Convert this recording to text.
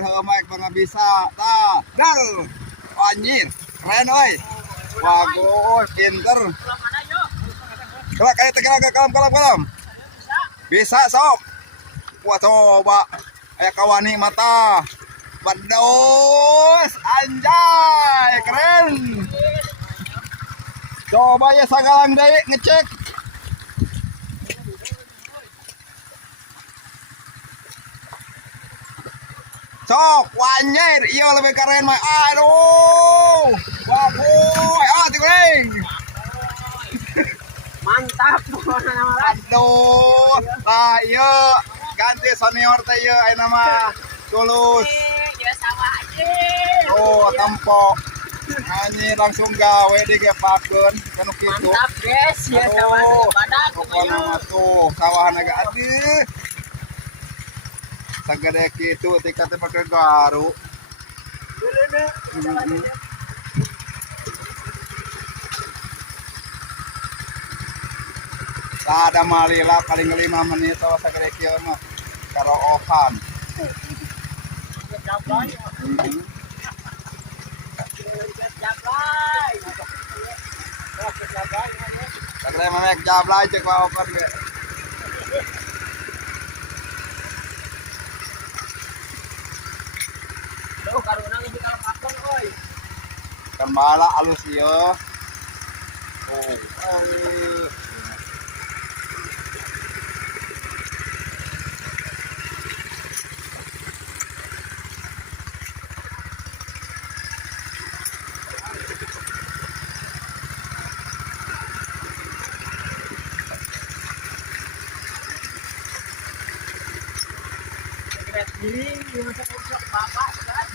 Maik mga bisa. Ta, dal. Anjir, keren oi. Bagus, pinter. Kalau kayak tegal kalam. Bisa sob. Wah coba. Kayak kawani mata. Bados, anjay, keren. Coba ya sagalang deh ngecek. Sok, wanyer, iya lebih keren mah. Aduh, bagus. Ah, tinggalin. Mantap. Aduh, nah iya ganti senior teh iya ayeuna mah tulus. Ya sama aja. Oh, tempo. Nyanyi langsung gawe digepakeun kanu kitu. Mantap, guys. Ya sama Aduh, badak. pokona mah tuh sawahan agak aduh. Sagede kitu tika teh pake garu. Ada malila paling 5 menit atau sagede kieu mah karoohan. Sagede mah mek jablay ceuk waopan ge. Tuh, karuna geus dikalapakkeun euy. Kembala alus ieu. Oh. Keren giling, dimasak bapak kan.